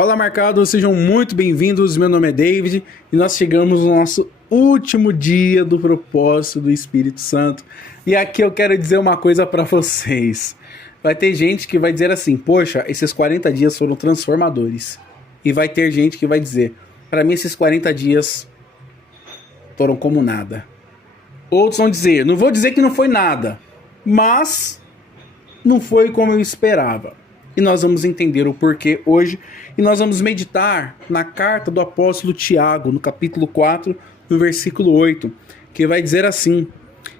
Fala marcados, sejam muito bem-vindos, meu nome é David e nós chegamos no nosso último dia do propósito do Espírito Santo. E aqui eu quero dizer uma coisa para vocês. Vai ter gente que vai dizer assim, poxa, esses 40 dias foram transformadores. E vai ter gente que vai dizer, para mim esses 40 dias foram como nada. Outros vão dizer, não vou dizer que não foi nada, mas não foi como eu esperava. E nós vamos entender o porquê hoje. E nós vamos meditar na carta do apóstolo Tiago, no capítulo 4, no versículo 8, que vai dizer assim: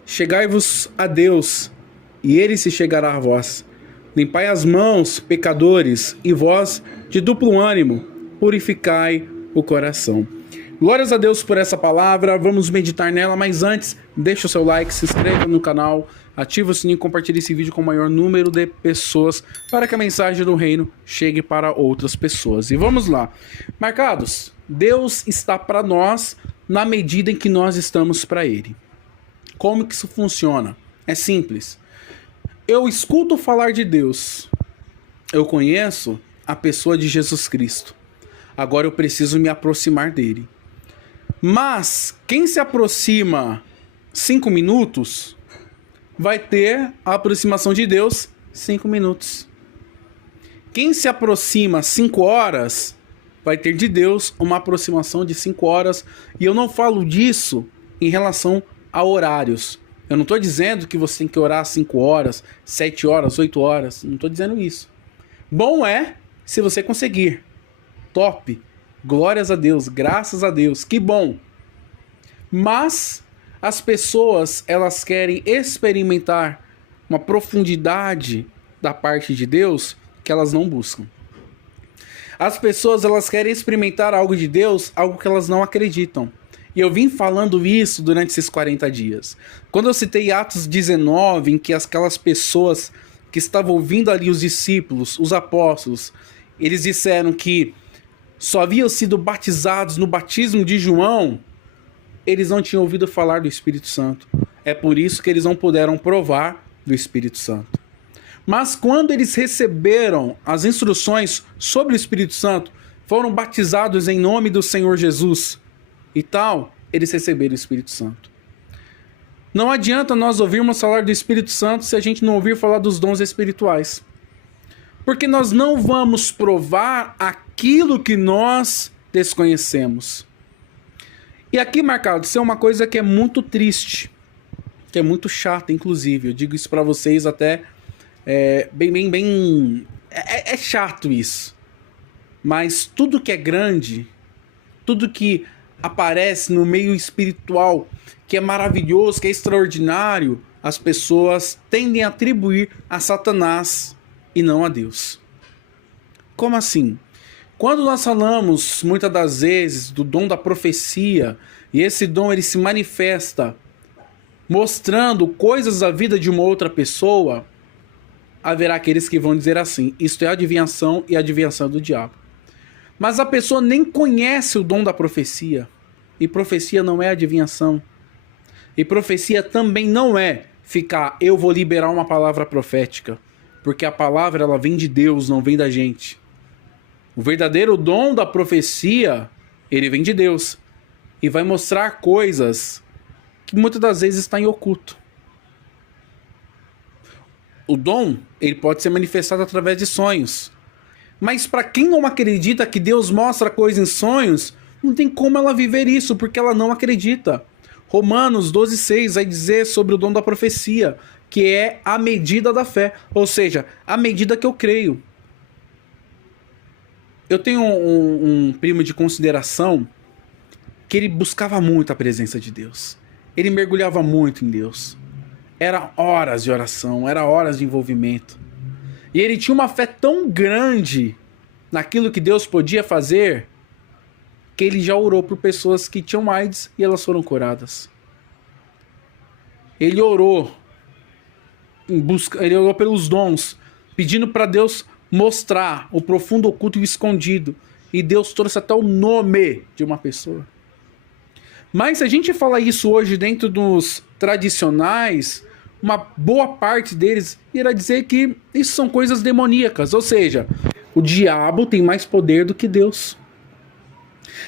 chegai-vos a Deus, e ele se chegará a vós. Limpai as mãos, pecadores, e vós, de duplo ânimo, purificai o coração. Glórias a Deus por essa palavra, vamos meditar nela, mas antes, deixa o seu like, se inscreva no canal, ativa o sininho e compartilhe esse vídeo com o maior número de pessoas para que a mensagem do reino chegue para outras pessoas. E vamos lá. Marcados, Deus está para nós na medida em que nós estamos para Ele. Como que isso funciona? É simples. Eu escuto falar de Deus. Eu conheço a pessoa de Jesus Cristo. Agora eu preciso me aproximar dele. Mas quem se aproxima 5 minutos vai ter a aproximação de Deus 5 minutos. Quem se aproxima 5 horas vai ter de Deus uma aproximação de 5 horas. E eu não falo disso em relação a horários. Eu não estou dizendo que você tem que orar 5 horas, 7 horas, 8 horas. Não estou dizendo isso. Bom é se você conseguir. Top. Glórias a Deus, graças a Deus, que bom. Mas as pessoas, elas querem experimentar uma profundidade da parte de Deus que elas não buscam. As pessoas, elas querem experimentar algo de Deus, algo que elas não acreditam. E eu vim falando isso durante esses 40 dias. Quando eu citei Atos 19, em que aquelas pessoas que estavam ouvindo ali os discípulos, os apóstolos, eles disseram que só haviam sido batizados no batismo de João, eles não tinham ouvido falar do Espírito Santo. É por isso que eles não puderam provar do Espírito Santo. Mas quando eles receberam as instruções sobre o Espírito Santo, foram batizados em nome do Senhor Jesus e tal, eles receberam o Espírito Santo. Não adianta nós ouvirmos falar do Espírito Santo se a gente não ouvir falar dos dons espirituais. Porque nós não vamos provar aquilo que nós desconhecemos. E aqui, marcado, isso é uma coisa que é muito triste, que é muito chata, inclusive. Eu digo isso pra vocês até é chato isso. Mas tudo que é grande, tudo que aparece no meio espiritual, que é maravilhoso, que é extraordinário, as pessoas tendem a atribuir a Satanás e não a Deus. Como assim? Quando nós falamos, muitas das vezes, do dom da profecia, e esse dom ele se manifesta mostrando coisas da vida de uma outra pessoa, haverá aqueles que vão dizer assim, isto é adivinhação e adivinhação do diabo. Mas a pessoa nem conhece o dom da profecia, e profecia não é adivinhação. E profecia também não é ficar, eu vou liberar uma palavra profética. Porque a palavra ela vem de Deus, não vem da gente. O verdadeiro dom da profecia, ele vem de Deus. E vai mostrar coisas que muitas das vezes está em oculto. O dom, ele pode ser manifestado através de sonhos. Mas para quem não acredita que Deus mostra coisas em sonhos, não tem como ela viver isso, porque ela não acredita. Romanos 12,6 vai dizer sobre o dom da profecia, que é a medida da fé, ou seja, a medida que eu creio. Eu tenho um primo de consideração que ele buscava muito a presença de Deus. Ele mergulhava muito em Deus. Era horas de oração, era horas de envolvimento. E ele tinha uma fé tão grande naquilo que Deus podia fazer, que ele já orou por pessoas que tinham AIDS e elas foram curadas. Ele orou pelos dons, pedindo para Deus mostrar o profundo, oculto e o escondido. E Deus trouxe até o nome de uma pessoa. Mas se a gente falar isso hoje dentro dos tradicionais, uma boa parte deles irá dizer que isso são coisas demoníacas. Ou seja, O diabo tem mais poder do que Deus.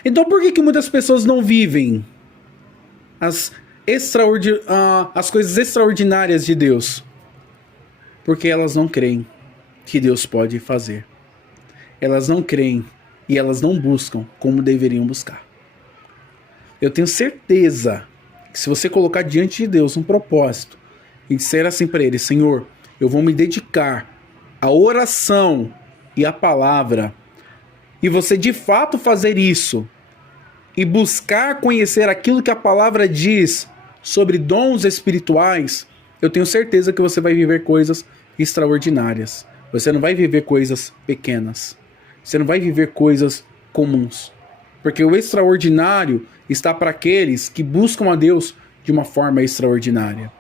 Então por que muitas pessoas não vivem as coisas extraordinárias de Deus? Porque elas não creem que Deus pode fazer. Elas não creem e elas não buscam como deveriam buscar. Eu tenho certeza que se você colocar diante de Deus um propósito e disser assim para Ele: Senhor, eu vou me dedicar à oração e à palavra, e você de fato fazer isso e buscar conhecer aquilo que a palavra diz sobre dons espirituais, eu tenho certeza que você vai viver coisas extraordinárias. Você não vai viver coisas pequenas. Você não vai viver coisas comuns. Porque o extraordinário está para aqueles que buscam a Deus de uma forma extraordinária.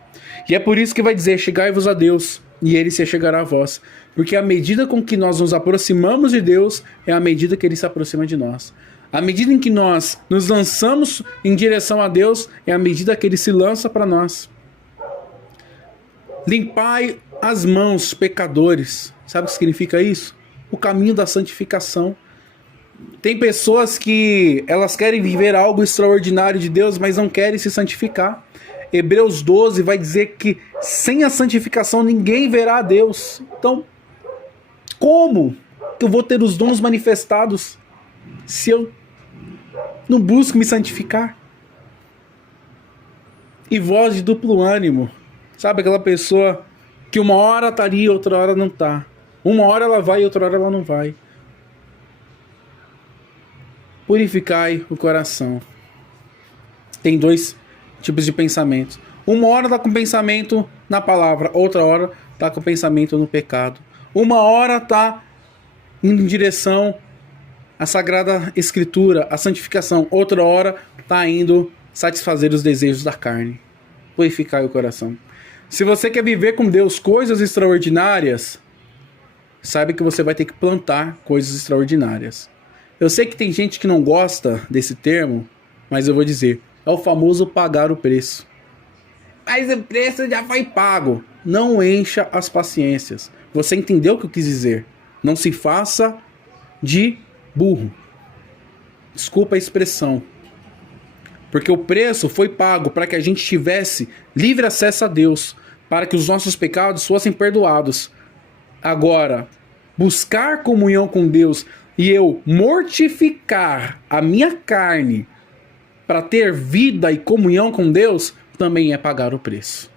E é por isso que vai dizer: chegai-vos a Deus, e Ele se chegará a vós. Porque a medida com que nós nos aproximamos de Deus é a medida que Ele se aproxima de nós. A medida em que nós nos lançamos em direção a Deus é a medida que Ele se lança para nós. Limpai as mãos, pecadores. Sabe o que significa isso? O caminho da santificação. Tem pessoas que elas querem viver algo extraordinário de Deus, mas não querem se santificar. Hebreus 12 vai dizer que sem a santificação ninguém verá a Deus. Então, como que eu vou ter os dons manifestados se eu não busco me santificar? E voz de duplo ânimo. Sabe aquela pessoa que uma hora tá ali, outra hora não tá. Uma hora ela vai e outra hora ela não vai. Purificai o coração. Tem dois tipos de pensamentos. Uma hora tá com pensamento na palavra, outra hora tá com pensamento no pecado. Uma hora tá indo em direção à Sagrada Escritura, à santificação. Outra hora tá indo satisfazer os desejos da carne. Purificai o coração. Se você quer viver com Deus coisas extraordinárias, saiba que você vai ter que plantar coisas extraordinárias. Eu sei que tem gente que não gosta desse termo, mas eu vou dizer: é o famoso pagar o preço. Mas o preço já foi pago. Não encha as paciências. Você entendeu o que eu quis dizer? Não se faça de burro. Desculpa a expressão. Porque o preço foi pago para que a gente tivesse livre acesso a Deus, para que os nossos pecados fossem perdoados. Agora, buscar comunhão com Deus e eu mortificar a minha carne para ter vida e comunhão com Deus, também é pagar o preço.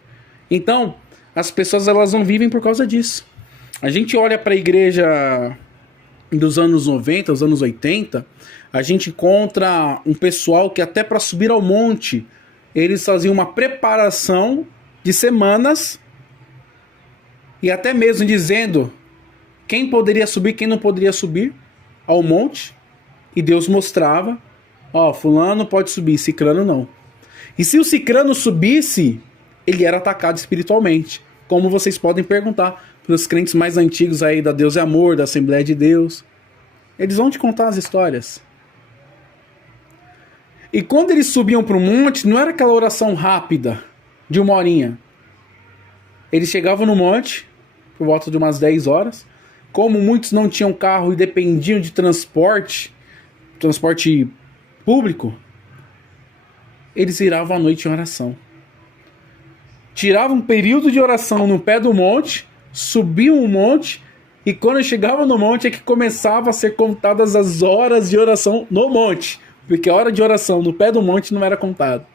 Então, as pessoas elas não vivem por causa disso. A gente olha para a igreja dos anos 90, os anos 80, a gente encontra um pessoal que até para subir ao monte, eles faziam uma preparação de semanas e até mesmo dizendo quem poderia subir, quem não poderia subir ao monte, e Deus mostrava: ó, fulano pode subir, cicrano não. E se o cicrano subisse, ele era atacado espiritualmente. Como vocês podem perguntar para os crentes mais antigos aí da Deus é Amor, da Assembleia de Deus. Eles vão te contar as histórias. E quando eles subiam para o monte, não era aquela oração rápida de uma horinha. Eles chegavam no monte por volta de umas 10 horas. Como muitos não tinham carro e dependiam de transporte público, eles viravam a noite em oração. Tiravam um período de oração no pé do monte, subiam o monte, e quando chegavam no monte é que começava a ser contadas as horas de oração no monte, porque a hora de oração no pé do monte não era contada.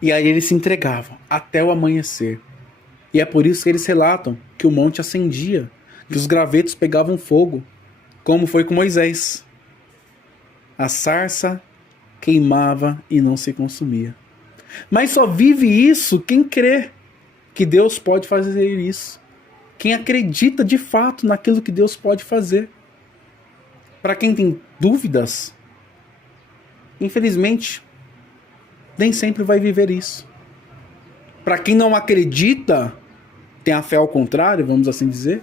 E aí eles se entregavam até o amanhecer. E é por isso que eles relatam que o monte acendia, que os gravetos pegavam fogo, como foi com Moisés. A sarça queimava e não se consumia. Mas só vive isso quem crê que Deus pode fazer isso. Quem acredita de fato naquilo que Deus pode fazer. Para quem tem dúvidas, infelizmente, nem sempre vai viver isso. Para quem não acredita, tem a fé ao contrário, vamos assim dizer,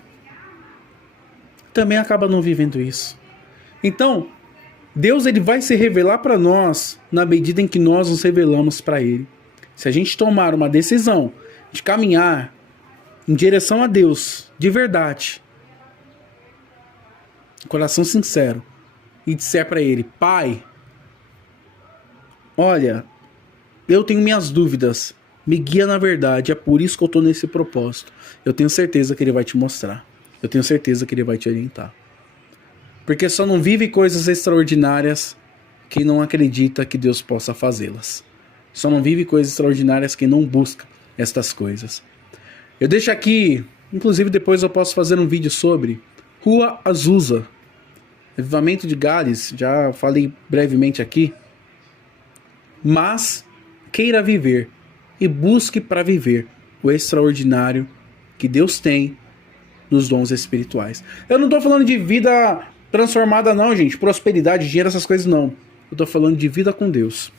também acaba não vivendo isso. Então, Deus ele vai se revelar para nós na medida em que nós nos revelamos para Ele. Se a gente tomar uma decisão de caminhar em direção a Deus, de verdade, coração sincero, e disser para ele: Pai, olha, eu tenho minhas dúvidas, me guia na verdade, é por isso que eu estou nesse propósito. Eu tenho certeza que ele vai te mostrar. Eu tenho certeza que ele vai te orientar. Porque só não vive coisas extraordinárias quem não acredita que Deus possa fazê-las. Só não vive coisas extraordinárias quem não busca estas coisas. Eu deixo aqui, inclusive depois eu posso fazer um vídeo sobre Rua Azusa, Avivamento de Gales, já falei brevemente aqui. Mas queira viver e busque para viver o extraordinário que Deus tem nos dons espirituais. Eu não estou falando de vida transformada não, gente, prosperidade, dinheiro, essas coisas não. Eu estou falando de vida com Deus.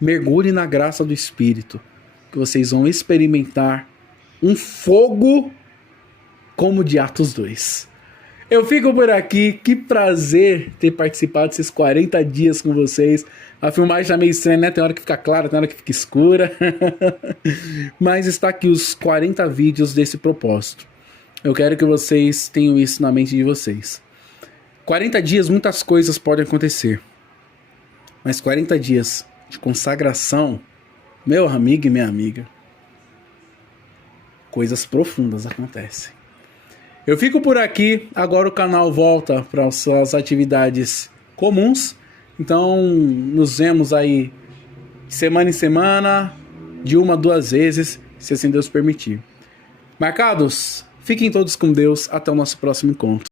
Mergulhe na graça do Espírito, que vocês vão experimentar um fogo como o de Atos 2. Eu fico por aqui, que prazer ter participado desses 40 dias com vocês. A filmagem tá meio estranha, né? Tem hora que fica clara, tem hora que fica escura. Mas está aqui os 40 vídeos desse propósito. Eu quero que vocês tenham isso na mente de vocês. 40 dias, muitas coisas podem acontecer. Mas 40 dias de consagração, meu amigo e minha amiga, coisas profundas acontecem. Eu fico por aqui, agora o canal volta para as suas atividades comuns. Então, nos vemos aí semana em semana, de 1 a 2 vezes, se assim Deus permitir. Marcados? Fiquem todos com Deus, até o nosso próximo encontro.